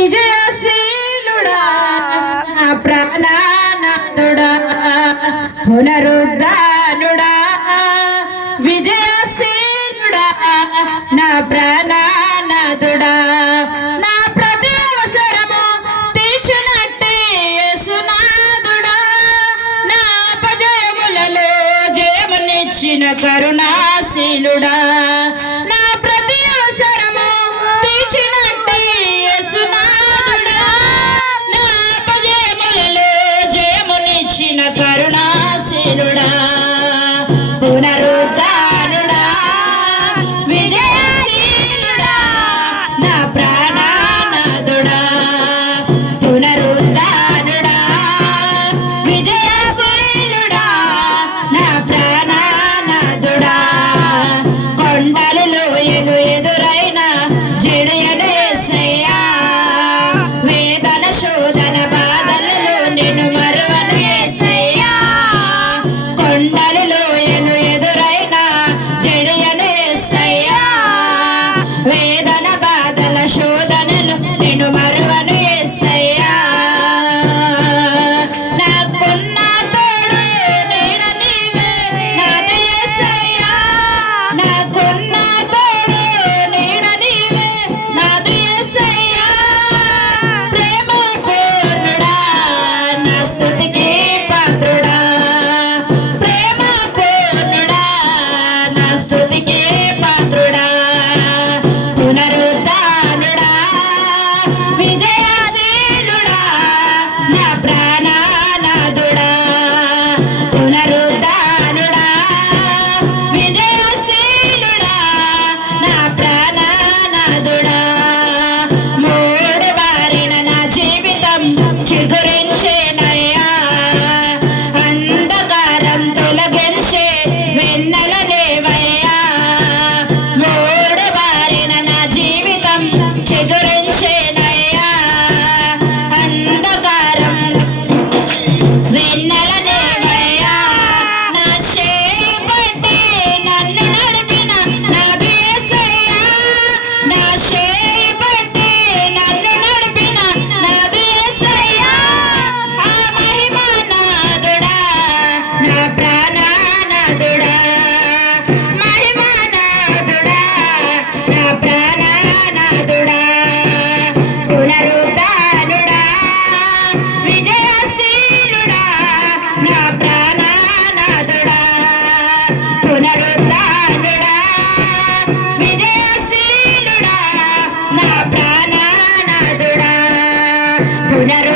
విజయశీలుడా నా ప్రాణనాథుడా పునరుద్ధానుడా విజయశీలుడా నా ప్రాణనాథుడా నా ప్రతి అవసరము తీర్చినట్టే యేసునాథుడా నా అపజయములలో జయమునిచ్చిన కరుణాశీలుడా నా ప్రతి అవసరము తీర్చినట్టే యేసునాథుడా నా అపజయములలో జయమునిచ్చిన కరుణాశీలుడా పునరుద్ధానుడా విజయశీలుడా నా ప్రాణనాథుడా పునరుద్ధానుడా విజయశీలుడా నా ప్రాణనాథుడా కొండలు లోయలు ఎదురైన జడయను యేసయ్యా వేదన శోధన బాధలలో నేను మరువను యేసయ్యా కొండలు లోయలు ఎదురైన జడయను యేసయ్యా వేదన బాధల శోధనలు నేను మరువను యేసయ్యా నాకున్న తోడు నీడ నీవే నాది యేసయ్యా నాకున్న తోడు నీడ నీవే నాది యేసయ్యా ప్రేమ పూర్ణుడా నా స్తుతికి పాత్రుడా ప్రేమ పూర్ణుడా నా స్తుతికి పాత్రుడా పునరుద్ధానుడా విజయశీలుడా నా ప్రాణనాథుడా పునరుద్ధానుడా విజయశీలుడా నా ప్రాణనాథుడా మూడు బారిన నా జీవితం చిగురించేనయ్యా అంధకారం తొలగించే వెన్నెల లేవయ్యా మూడు బారిన నా జీవితం చిగురించేనయ్యా అంధకారం వెన్నెల లేవయ్యా నా చేయి పట్టి నన్ను నడిపిన నాది యేసయ్యా నా చేయి పట్టి నన్ను నడిపిన నాది యేసయ్యా ఆ మహిమనాథుడా నా ప్రాణనాథుడా మహిమనాథుడా నా ప్రాణనాథుడా పునరుద్ధానుడా విజయశీలుడా నా ప్రాణనాథుడా పునరుద్ధానుడా విజయశీలుడా నా ప్రాణనాథుడా పునరు